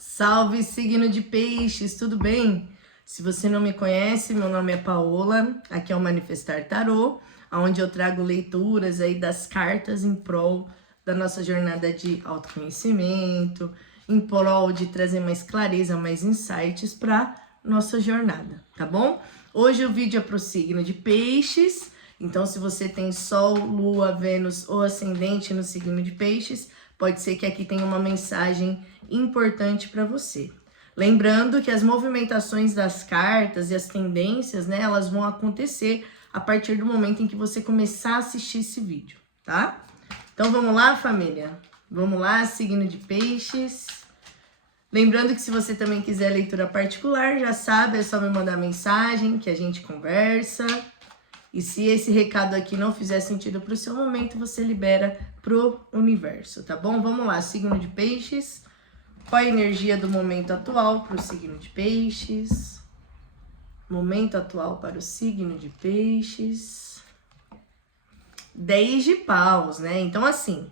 Salve, signo de peixes, tudo bem? Se você não me conhece, meu nome é Paola, aqui é o Manifestar Tarô, onde eu trago leituras aí das cartas em prol da nossa jornada de autoconhecimento, em prol de trazer mais clareza, mais insights para nossa jornada, tá bom? Hoje o vídeo é pro signo de peixes, então se você tem Sol, Lua, Vênus ou Ascendente no signo de peixes, pode ser que aqui tenha uma mensagem importante para você. Lembrando que as movimentações das cartas e as tendências, né, elas vão acontecer a partir do momento em que você começar a assistir esse vídeo, tá? Então vamos lá, família? Vamos lá, signo de peixes. Lembrando que se você também quiser leitura particular, já sabe, é só me mandar mensagem que a gente conversa. E se esse recado aqui não fizer sentido para o seu momento, você libera pro universo, tá bom? Vamos lá, signo de peixes. Qual a energia do momento atual para o signo de peixes? Momento atual para o signo de peixes. 10 de paus, né? Então, assim,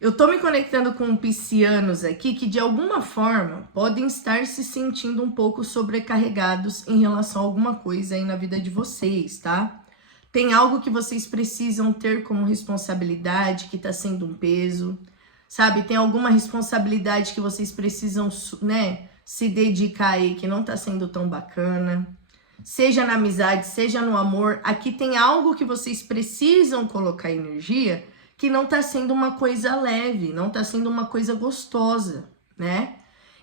eu tô me conectando com piscianos aqui que, de alguma forma, podem estar se sentindo um pouco sobrecarregados em relação a alguma coisa aí na vida de vocês, tá? Tem algo que vocês precisam ter como responsabilidade, que tá sendo um peso, sabe? Tem alguma responsabilidade que vocês precisam, né, se dedicar aí, que não tá sendo tão bacana. Seja na amizade, seja no amor, aqui tem algo que vocês precisam colocar energia que não tá sendo uma coisa leve, não tá sendo uma coisa gostosa, né?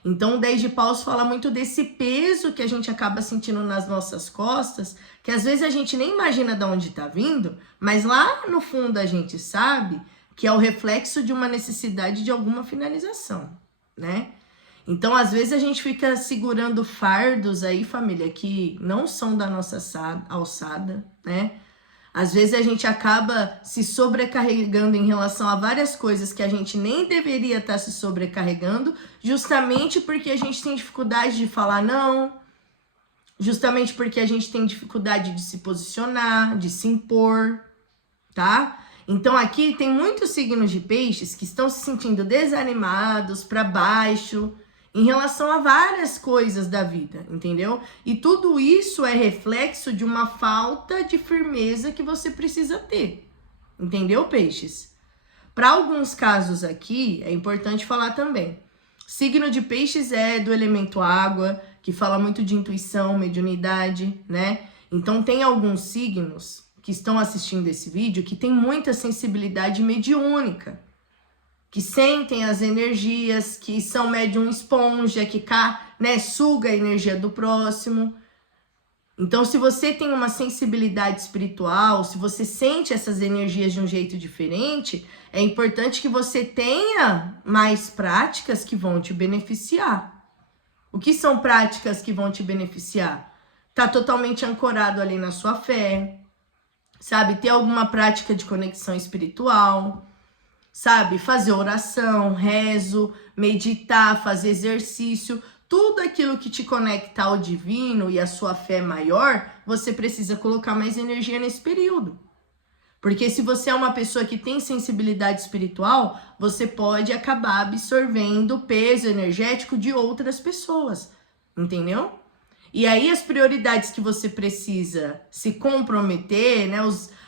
Então o 10 de paus fala muito desse peso que a gente acaba sentindo nas nossas costas, que às vezes a gente nem imagina de onde tá vindo, mas lá no fundo a gente sabe que é o reflexo de uma necessidade de alguma finalização, né? Então, às vezes a gente fica segurando fardos aí, família, que não são da nossa alçada, né? Às vezes a gente acaba se sobrecarregando em relação a várias coisas que a gente nem deveria estar se sobrecarregando, justamente porque a gente tem dificuldade de falar não, justamente porque a gente tem dificuldade de se posicionar, de se impor, tá? Então aqui tem muitos signos de peixes que estão se sentindo desanimados, para baixo, em relação a várias coisas da vida, entendeu? E tudo isso é reflexo de uma falta de firmeza que você precisa ter, entendeu, peixes? Para alguns casos aqui, é importante falar também. Signo de peixes é do elemento água, que fala muito de intuição, mediunidade, né? Então tem alguns signos que estão assistindo esse vídeo que tem muita sensibilidade mediúnica, que sentem as energias, que são médium esponja, que né, suga a energia do próximo. Então, se você tem uma sensibilidade espiritual, se você sente essas energias de um jeito diferente, é importante que você tenha mais práticas que vão te beneficiar. O que são práticas que vão te beneficiar? Tá totalmente ancorado ali na sua fé, sabe? Ter alguma prática de conexão espiritual, sabe? Fazer oração, rezo, meditar, fazer exercício, tudo aquilo que te conecta ao divino e a sua fé maior, você precisa colocar mais energia nesse período. Porque se você é uma pessoa que tem sensibilidade espiritual, você pode acabar absorvendo o peso energético de outras pessoas, entendeu? E aí as prioridades que você precisa se comprometer, né,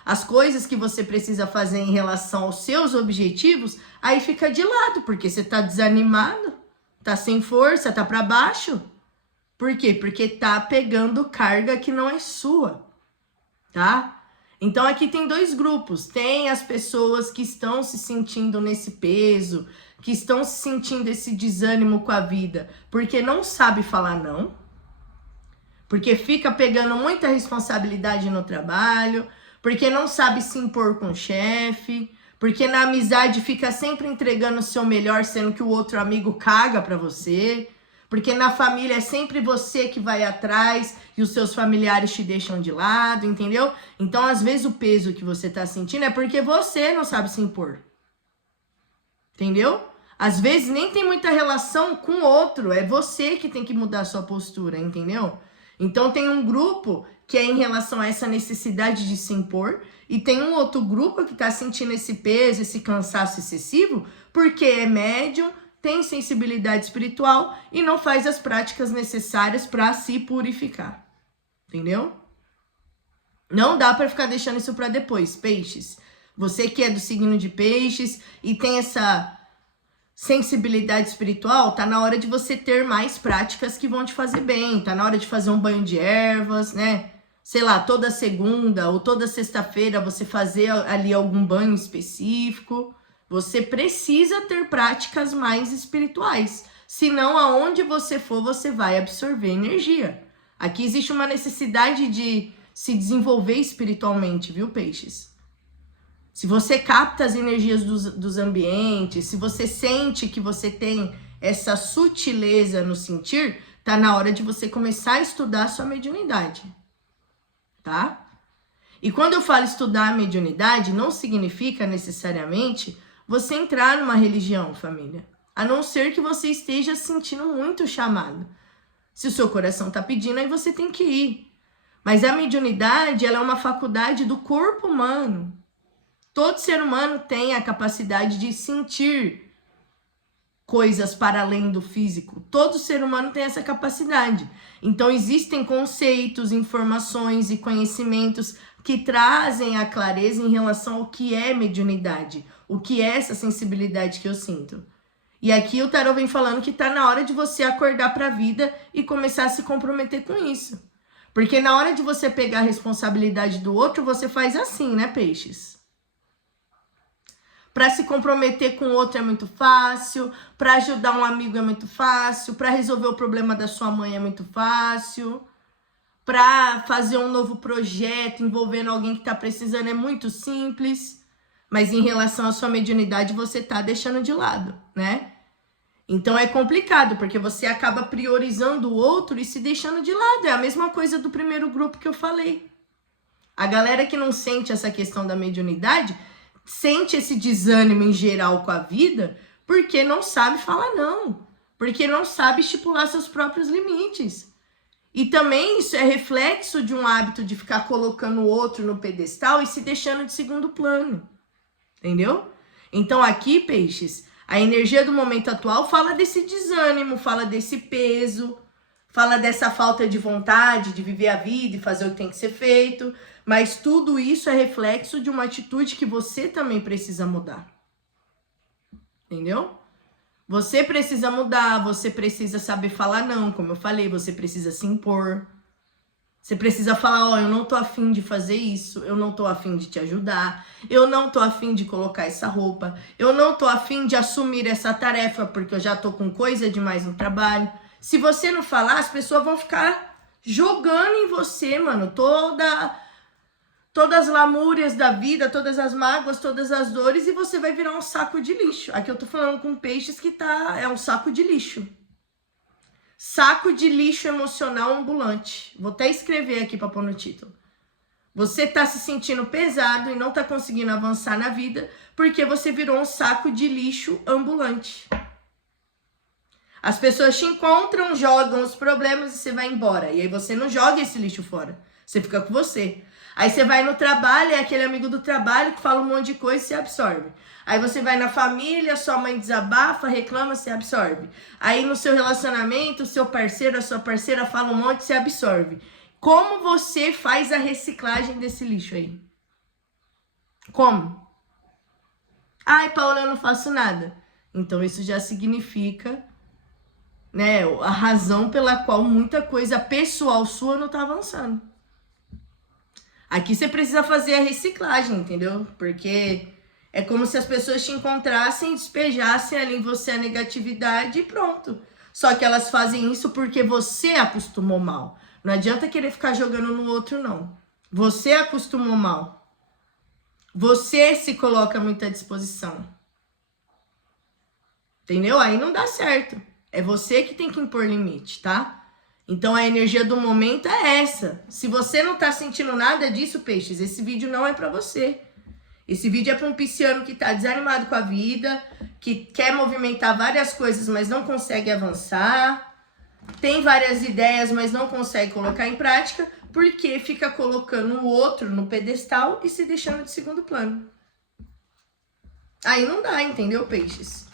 as coisas que você precisa fazer em relação aos seus objetivos, aí fica de lado, porque você tá desanimado, tá sem força, tá para baixo. Por quê? Porque tá pegando carga que não é sua, tá? Então aqui tem dois grupos, tem as pessoas que estão se sentindo nesse peso, que estão se sentindo esse desânimo com a vida, porque não sabe falar não, porque fica pegando muita responsabilidade no trabalho, porque não sabe se impor com o chefe, porque na amizade fica sempre entregando o seu melhor, sendo que o outro amigo caga pra você, porque na família é sempre você que vai atrás e os seus familiares te deixam de lado, entendeu? Então, às vezes, o peso que você tá sentindo é porque você não sabe se impor, entendeu? Às vezes, nem tem muita relação com o outro, é você que tem que mudar a sua postura, entendeu? Então tem um grupo que é em relação a essa necessidade de se impor, e tem um outro grupo que tá sentindo esse peso, esse cansaço excessivo, porque é médium, tem sensibilidade espiritual e não faz as práticas necessárias para se purificar. Entendeu? Não dá para ficar deixando isso para depois, peixes. Você que é do signo de peixes e tem essa sensibilidade espiritual, tá na hora de você ter mais práticas que vão te fazer bem. Tá na hora de fazer um banho de ervas, né? Sei lá, toda segunda ou toda sexta-feira você fazer ali algum banho específico. Você precisa ter práticas mais espirituais. Senão, aonde você for, você vai absorver energia. Aqui existe uma necessidade de se desenvolver espiritualmente, viu, peixes? Se você capta as energias dos ambientes, se você sente que você tem essa sutileza no sentir, tá na hora de você começar a estudar a sua mediunidade, tá? E quando eu falo estudar a mediunidade, não significa necessariamente você entrar numa religião, família. A não ser que você esteja sentindo muito chamado. Se o seu coração tá pedindo, aí você tem que ir. Mas a mediunidade, ela é uma faculdade do corpo humano. Todo ser humano tem a capacidade de sentir coisas para além do físico. Todo ser humano tem essa capacidade. Então, existem conceitos, informações e conhecimentos que trazem a clareza em relação ao que é mediunidade, o que é essa sensibilidade que eu sinto. E aqui o tarô vem falando que tá na hora de você acordar para a vida e começar a se comprometer com isso. Porque na hora de você pegar a responsabilidade do outro, você faz assim, né, peixes? Para se comprometer com o outro é muito fácil, para ajudar um amigo é muito fácil, para resolver o problema da sua mãe é muito fácil, para fazer um novo projeto envolvendo alguém que está precisando é muito simples. Mas em relação à sua mediunidade, você tá deixando de lado, né? Então é complicado, porque você acaba priorizando o outro e se deixando de lado. É a mesma coisa do primeiro grupo que eu falei. A galera que não sente essa questão da mediunidade, sente esse desânimo em geral com a vida, porque não sabe falar não. Porque não sabe estipular seus próprios limites. E também isso é reflexo de um hábito de ficar colocando o outro no pedestal e se deixando de segundo plano. Entendeu? Então aqui, peixes, a energia do momento atual fala desse desânimo, fala desse peso, fala dessa falta de vontade de viver a vida e fazer o que tem que ser feito, mas tudo isso é reflexo de uma atitude que você também precisa mudar. Entendeu? Você precisa mudar, você precisa saber falar não, como eu falei, você precisa se impor. Você precisa falar, ó, eu não tô afim de fazer isso, eu não tô afim de te ajudar, eu não tô afim de colocar essa roupa, eu não tô afim de assumir essa tarefa, porque eu já tô com coisa demais no trabalho. Se você não falar, as pessoas vão ficar jogando em você, mano, todas as lamúrias da vida, todas as mágoas, todas as dores, e você vai virar um saco de lixo. Aqui eu tô falando com peixes que é um saco de lixo. Saco de lixo emocional ambulante. Vou até escrever aqui para pôr no título. Você tá se sentindo pesado e não tá conseguindo avançar na vida porque você virou um saco de lixo ambulante. As pessoas te encontram, jogam os problemas e você vai embora. E aí você não joga esse lixo fora. Você fica com você. Aí você vai no trabalho, é aquele amigo do trabalho que fala um monte de coisa e se absorve. Aí você vai na família, sua mãe desabafa, reclama, se absorve. Aí no seu relacionamento, o seu parceiro, a sua parceira fala um monte, se absorve. Como você faz a reciclagem desse lixo aí? Como? Ai, Paula, eu não faço nada. Então isso já significa, né, a razão pela qual muita coisa pessoal sua não tá avançando. Aqui você precisa fazer a reciclagem, entendeu? Porque é como se as pessoas te encontrassem, despejassem ali em você a negatividade e pronto. Só que elas fazem isso porque você acostumou mal. Não adianta querer ficar jogando no outro, não. Você acostumou mal. Você se coloca muito à disposição. Entendeu? Aí não dá certo. É você que tem que impor limite, tá? Então a energia do momento é essa. Se você não tá sentindo nada disso, peixes, esse vídeo não é pra você. Esse vídeo é para um pisciano que tá desanimado com a vida, que quer movimentar várias coisas, mas não consegue avançar. Tem várias ideias, mas não consegue colocar em prática, porque fica colocando o outro no pedestal e se deixando de segundo plano. Aí não dá, entendeu, peixes?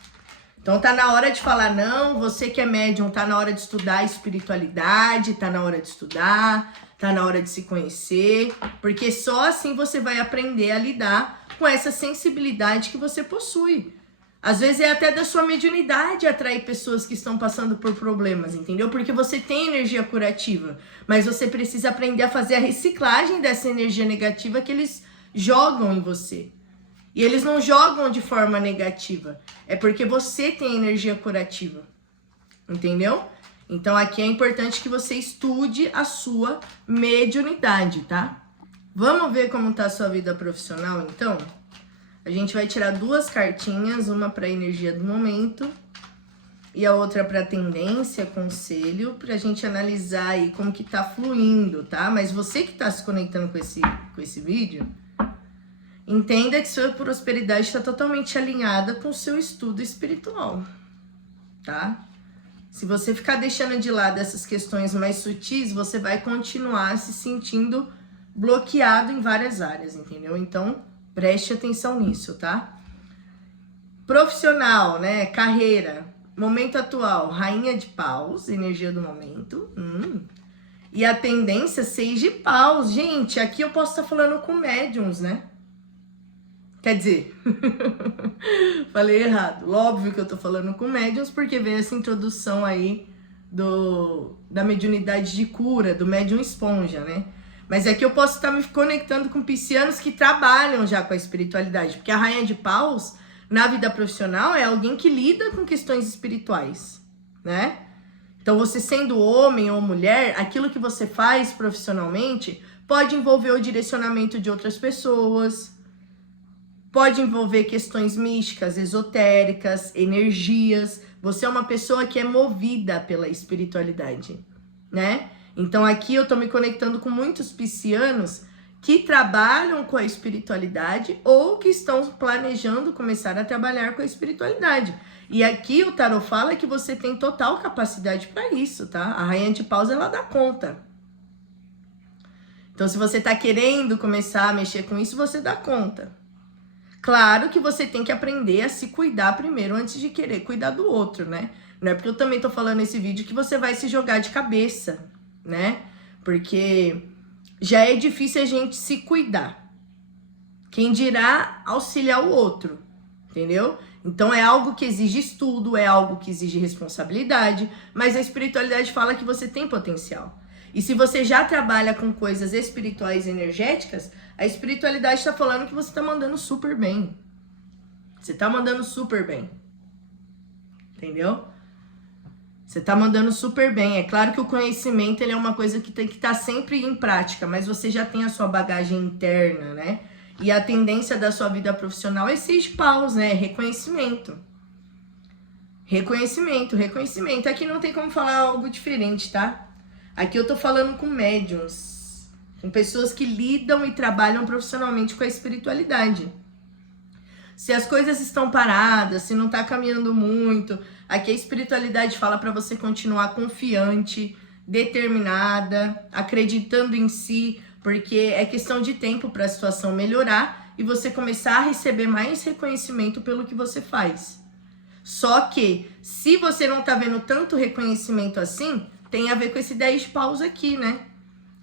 Então tá na hora de falar não, você que é médium, tá na hora de estudar espiritualidade, tá na hora de estudar, tá na hora de se conhecer, porque só assim você vai aprender a lidar com essa sensibilidade que você possui. Às vezes é até da sua mediunidade atrair pessoas que estão passando por problemas, entendeu? Porque você tem energia curativa, mas você precisa aprender a fazer a reciclagem dessa energia negativa que eles jogam em você. E eles não jogam de forma negativa, é porque você tem energia curativa, entendeu? Então aqui é importante que você estude a sua mediunidade, tá? Vamos ver como tá a sua vida profissional, então? A gente vai tirar 2 cartinhas, uma para energia do momento e a outra para tendência, conselho, pra gente analisar aí como que tá fluindo, tá? Mas você que tá se conectando com esse vídeo, entenda que sua prosperidade está totalmente alinhada com o seu estudo espiritual, tá? Se você ficar deixando de lado essas questões mais sutis, você vai continuar se sentindo bloqueado em várias áreas, entendeu? Então, preste atenção nisso, tá? Profissional, né? Carreira, momento atual, rainha de paus, energia do momento. E a tendência, 6 de paus. Gente, aqui eu posso estar falando com médiums, né? Quer dizer, falei errado. Óbvio que eu tô falando com médiums, porque veio essa introdução aí da mediunidade de cura, do médium esponja, né? Mas aqui eu posso estar me conectando com piscianos que trabalham já com a espiritualidade, porque a rainha de paus, na vida profissional, é alguém que lida com questões espirituais, né? Então, você sendo homem ou mulher, aquilo que você faz profissionalmente pode envolver o direcionamento de outras pessoas, pode envolver questões místicas, esotéricas, energias. Você é uma pessoa que é movida pela espiritualidade, né? Então aqui eu tô me conectando com muitos piscianos que trabalham com a espiritualidade ou que estão planejando começar a trabalhar com a espiritualidade. E aqui o tarot fala que você tem total capacidade para isso, tá? A rainha de paus, ela dá conta. Então se você tá querendo começar a mexer com isso, você dá conta. Claro que você tem que aprender a se cuidar primeiro antes de querer cuidar do outro, né? Não é porque eu também tô falando nesse vídeo que você vai se jogar de cabeça, né? Porque já é difícil a gente se cuidar. Quem dirá auxiliar o outro, entendeu? Então é algo que exige estudo, é algo que exige responsabilidade, mas a espiritualidade fala que você tem potencial. E se você já trabalha com coisas espirituais e energéticas, a espiritualidade está falando que você está mandando super bem. Você está mandando super bem. Entendeu? Você está mandando super bem. É claro que o conhecimento ele é uma coisa que tem que estar sempre em prática, mas você já tem a sua bagagem interna, né? E a tendência da sua vida profissional é 6 de paus, né? Reconhecimento. Reconhecimento, reconhecimento. Aqui não tem como falar algo diferente, tá? Aqui eu tô falando com médiums, com pessoas que lidam e trabalham profissionalmente com a espiritualidade. Se as coisas estão paradas, se não tá caminhando muito, aqui a espiritualidade fala para você continuar confiante, determinada, acreditando em si, porque é questão de tempo para a situação melhorar e você começar a receber mais reconhecimento pelo que você faz. Só que, se você não tá vendo tanto reconhecimento assim, tem a ver com esse 10 de paus aqui, né?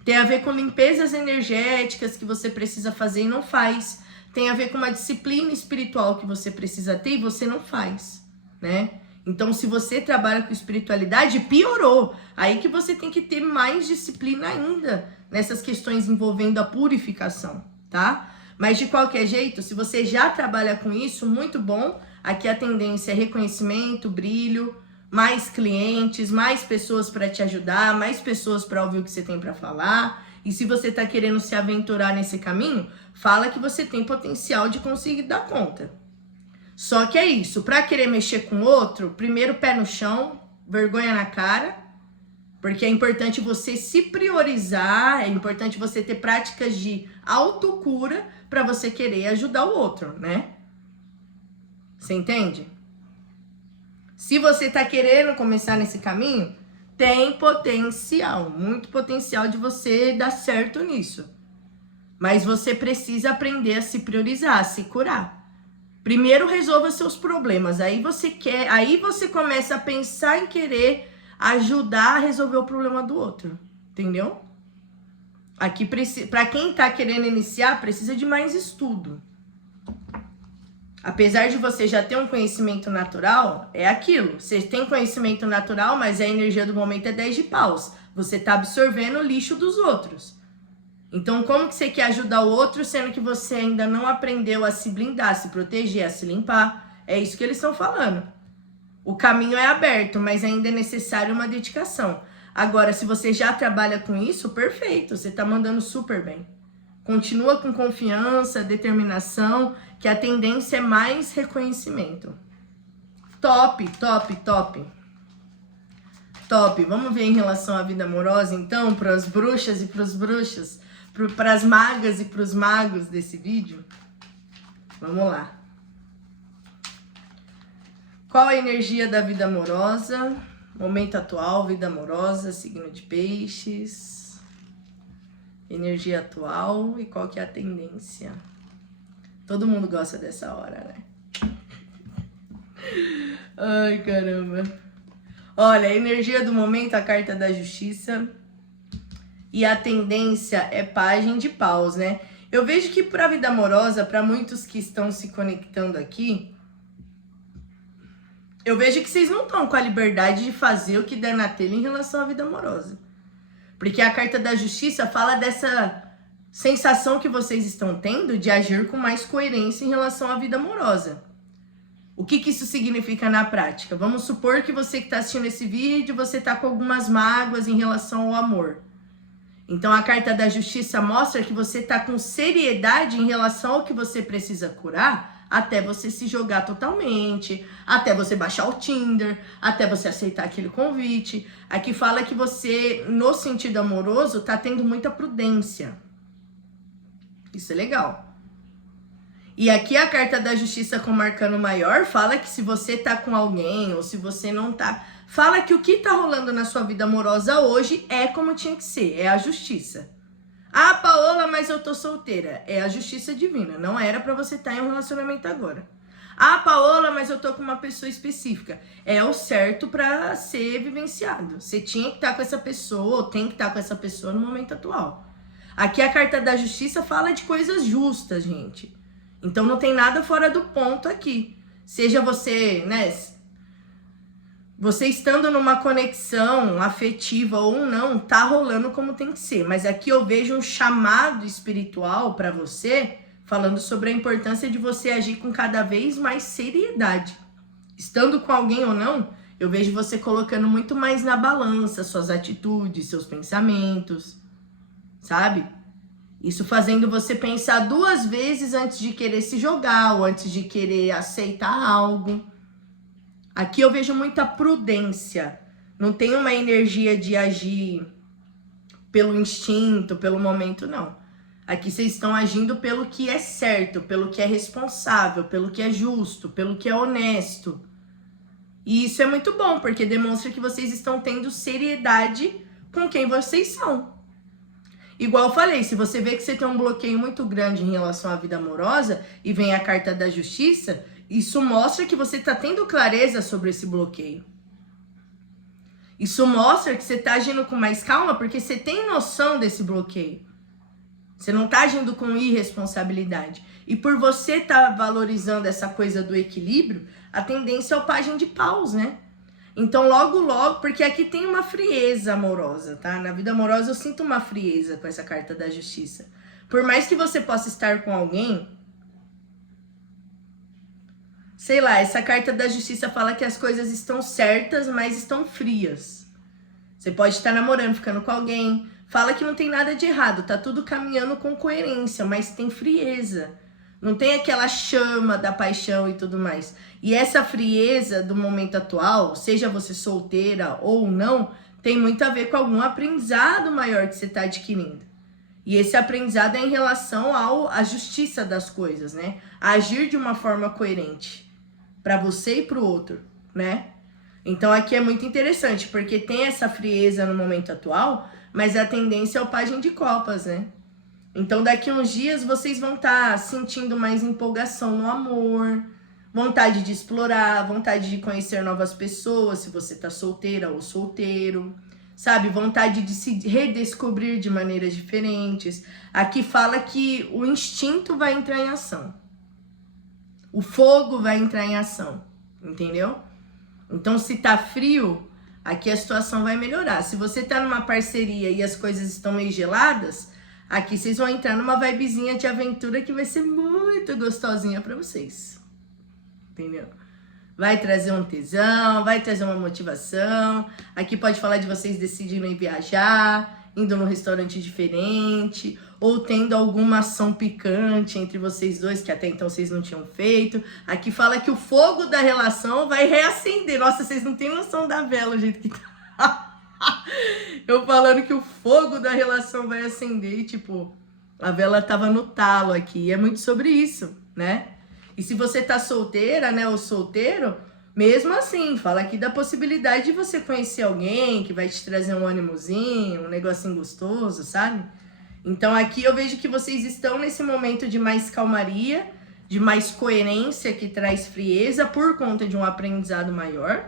Tem a ver com limpezas energéticas que você precisa fazer e não faz. Tem a ver com uma disciplina espiritual que você precisa ter e você não faz, né? Então, se você trabalha com espiritualidade, piorou. Aí que você tem que ter mais disciplina ainda nessas questões envolvendo a purificação, tá? Mas de qualquer jeito, se você já trabalha com isso, muito bom. Aqui a tendência é reconhecimento, brilho, mais clientes, mais pessoas para te ajudar, mais pessoas para ouvir o que você tem para falar. E se você tá querendo se aventurar nesse caminho, fala que você tem potencial de conseguir dar conta. Só que é isso, para querer mexer com outro, primeiro pé no chão, vergonha na cara, porque é importante você se priorizar, é importante você ter práticas de autocura para você querer ajudar o outro, né? Você entende? Se você tá querendo começar nesse caminho, tem potencial, muito potencial de você dar certo nisso. Mas você precisa aprender a se priorizar, a se curar. Primeiro resolva seus problemas, aí você começa a pensar em querer ajudar a resolver o problema do outro, entendeu? Aqui, para quem tá querendo iniciar, precisa de mais estudo. Apesar de você já ter um conhecimento natural, é aquilo. Você tem conhecimento natural, mas a energia do momento é 10 de paus. Você tá absorvendo o lixo dos outros. Então, como que você quer ajudar o outro, sendo que você ainda não aprendeu a se blindar, a se proteger, a se limpar? É isso que eles estão falando. O caminho é aberto, mas ainda é necessário uma dedicação. Agora, se você já trabalha com isso, perfeito. Você tá mandando super bem. Continua com confiança, determinação, que a tendência é mais reconhecimento. Top, top, top. Top. Vamos ver em relação à vida amorosa, então, para as bruxas e para os bruxos, para as magas e para os magos desse vídeo. Vamos lá. Qual a energia da vida amorosa? Momento atual, vida amorosa, signo de peixes. Energia atual e qual que é a tendência. Todo mundo gosta dessa hora, né? Ai, caramba. Olha, a energia do momento, a carta da justiça. E a tendência é pajem de paus, né? Eu vejo que para a vida amorosa, para muitos que estão se conectando aqui, eu vejo que vocês não estão com a liberdade de fazer o que der na telha em relação à vida amorosa. Porque a carta da justiça fala dessa sensação que vocês estão tendo de agir com mais coerência em relação à vida amorosa. O que isso significa na prática? Vamos supor que você que está assistindo esse vídeo, você está com algumas mágoas em relação ao amor. Então a carta da justiça mostra que você está com seriedade em relação ao que você precisa curar, até você se jogar totalmente, até você baixar o Tinder, até você aceitar aquele convite. Aqui fala que você, no sentido amoroso, tá tendo muita prudência. Isso é legal. E aqui a carta da justiça como arcano maior fala que se você tá com alguém ou se você não tá... Fala que o que tá rolando na sua vida amorosa hoje é como tinha que ser, é a justiça. Ah, Paola, mas eu tô solteira. É a justiça divina. Não era pra você estar em um relacionamento agora. Ah, Paola, mas eu tô com uma pessoa específica. É o certo pra ser vivenciado. Você tinha que estar com essa pessoa, ou tem que estar com essa pessoa no momento atual. Aqui a carta da justiça fala de coisas justas, gente. Então não tem nada fora do ponto aqui. Seja você, né... Você estando numa conexão afetiva ou não, tá rolando como tem que ser. Mas aqui eu vejo um chamado espiritual para você, falando sobre a importância de você agir com cada vez mais seriedade. Estando com alguém ou não, eu vejo você colocando muito mais na balança suas atitudes, seus pensamentos, sabe? Isso fazendo você pensar 2 vezes antes de querer se jogar ou antes de querer aceitar algo. Aqui eu vejo muita prudência. Não tem uma energia de agir pelo instinto, pelo momento, não. Aqui vocês estão agindo pelo que é certo, pelo que é responsável, pelo que é justo, pelo que é honesto. E isso é muito bom, porque demonstra que vocês estão tendo seriedade com quem vocês são. Igual eu falei, se você vê que você tem um bloqueio muito grande em relação à vida amorosa e vem a carta da justiça... Isso mostra que você está tendo clareza sobre esse bloqueio. Isso mostra que você está agindo com mais calma porque você tem noção desse bloqueio. Você não está agindo com irresponsabilidade. E por você estar valorizando essa coisa do equilíbrio, a tendência é o pajem de paus, né? Então logo, logo, porque aqui tem uma frieza amorosa, tá? Na vida amorosa eu sinto uma frieza com essa carta da justiça. Por mais que você possa estar com alguém... Sei lá, essa carta da justiça fala que as coisas estão certas, mas estão frias. Você pode estar namorando, ficando com alguém. Fala que não tem nada de errado, tá tudo caminhando com coerência, mas tem frieza. Não tem aquela chama da paixão e tudo mais. E essa frieza do momento atual, seja você solteira ou não, tem muito a ver com algum aprendizado maior que você está adquirindo. E esse aprendizado é em relação à justiça das coisas, né? A agir de uma forma coerente. Para você e para o outro, né? Então aqui é muito interessante, porque tem essa frieza no momento atual, mas a tendência é o pajem de copas, né? Então daqui uns dias vocês vão estar sentindo mais empolgação no amor, vontade de explorar, vontade de conhecer novas pessoas, se você tá solteira ou solteiro, sabe? Vontade de se redescobrir de maneiras diferentes. Aqui fala que o instinto vai entrar em ação. O fogo vai entrar em ação, entendeu? Então, se tá frio, aqui a situação vai melhorar. Se você tá numa parceria e as coisas estão meio geladas, aqui vocês vão entrar numa vibezinha de aventura que vai ser muito gostosinha pra vocês. Entendeu? Vai trazer um tesão, vai trazer uma motivação. Aqui pode falar de vocês decidindo viajar, indo num restaurante diferente, ou tendo alguma ação picante entre vocês dois, que até então vocês não tinham feito. Aqui fala que o fogo da relação vai reacender. Nossa, vocês não têm noção da vela, o jeito que tá. Eu falando que o fogo da relação vai acender e, tipo, a vela tava no talo aqui. E é muito sobre isso, né? E se você tá solteira, né, ou solteiro, mesmo assim, fala aqui da possibilidade de você conhecer alguém que vai te trazer um ânimozinho, um negocinho gostoso, sabe? Então aqui eu vejo que vocês estão nesse momento de mais calmaria, de mais coerência, que traz frieza por conta de um aprendizado maior.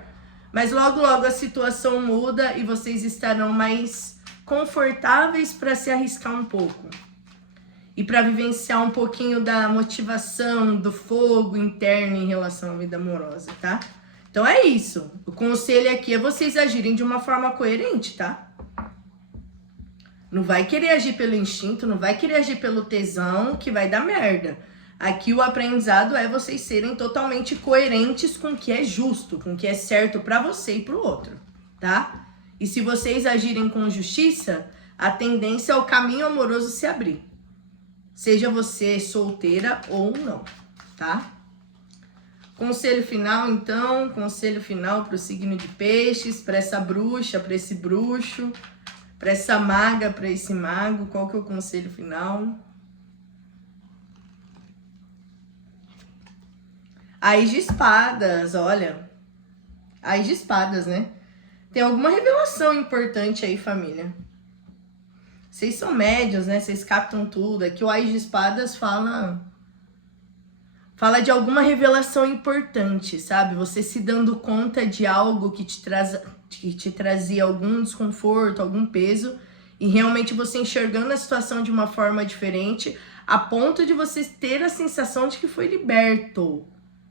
Mas logo, logo a situação muda e vocês estarão mais confortáveis para se arriscar um pouco. E para vivenciar um pouquinho da motivação, do fogo interno em relação à vida amorosa, tá? Então é isso. O conselho aqui é vocês agirem de uma forma coerente, tá? Não vai querer agir pelo instinto, não vai querer agir pelo tesão, que vai dar merda. Aqui o aprendizado é vocês serem totalmente coerentes com o que é justo, com o que é certo para você e para o outro, tá? E se vocês agirem com justiça, a tendência é o caminho amoroso se abrir. Seja você solteira ou não, tá? Conselho final, então. Conselho final pro signo de peixes, para essa bruxa, para esse bruxo, para essa maga, para esse mago. Qual que é o conselho final? Ás de espadas, olha. Ás de espadas, né? Tem alguma revelação importante aí, família. Vocês são médios, né? Vocês captam tudo. Aqui o Ás de Espadas fala de alguma revelação importante, sabe? Você se dando conta de algo que te trazia algum desconforto, algum peso, e realmente você enxergando a situação de uma forma diferente, a ponto de você ter a sensação de que foi liberto,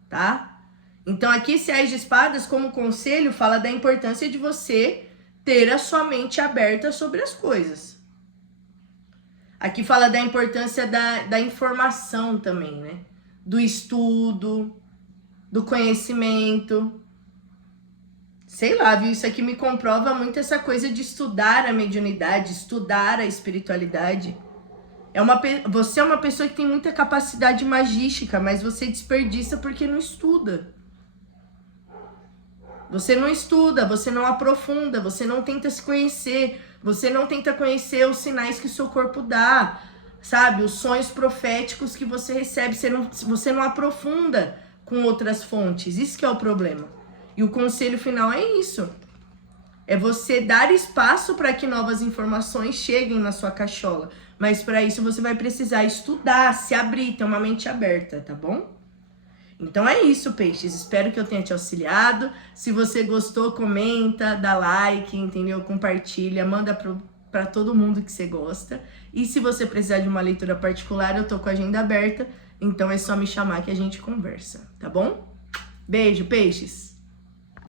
tá? Então aqui esse Ás de Espadas, como conselho, fala da importância de você ter a sua mente aberta sobre as coisas. Aqui fala da importância da informação também, né? Do estudo, do conhecimento. Sei lá, viu? Isso aqui me comprova muito essa coisa de estudar a mediunidade, estudar a espiritualidade. Você é uma pessoa que tem muita capacidade magística, mas você desperdiça porque não estuda. Você não estuda, você não aprofunda, você não tenta se conhecer, você não tenta conhecer os sinais que o seu corpo dá, sabe? Os sonhos proféticos que você recebe, você não aprofunda com outras fontes, isso que é o problema. E o conselho final é isso, é você dar espaço para que novas informações cheguem na sua cachola, mas para isso você vai precisar estudar, se abrir, ter uma mente aberta, tá bom? Então é isso, peixes. Espero que eu tenha te auxiliado. Se você gostou, comenta, dá like, entendeu? Compartilha, manda para todo mundo que você gosta. E se você precisar de uma leitura particular, eu tô com a agenda aberta. Então é só me chamar que a gente conversa, tá bom? Beijo, peixes!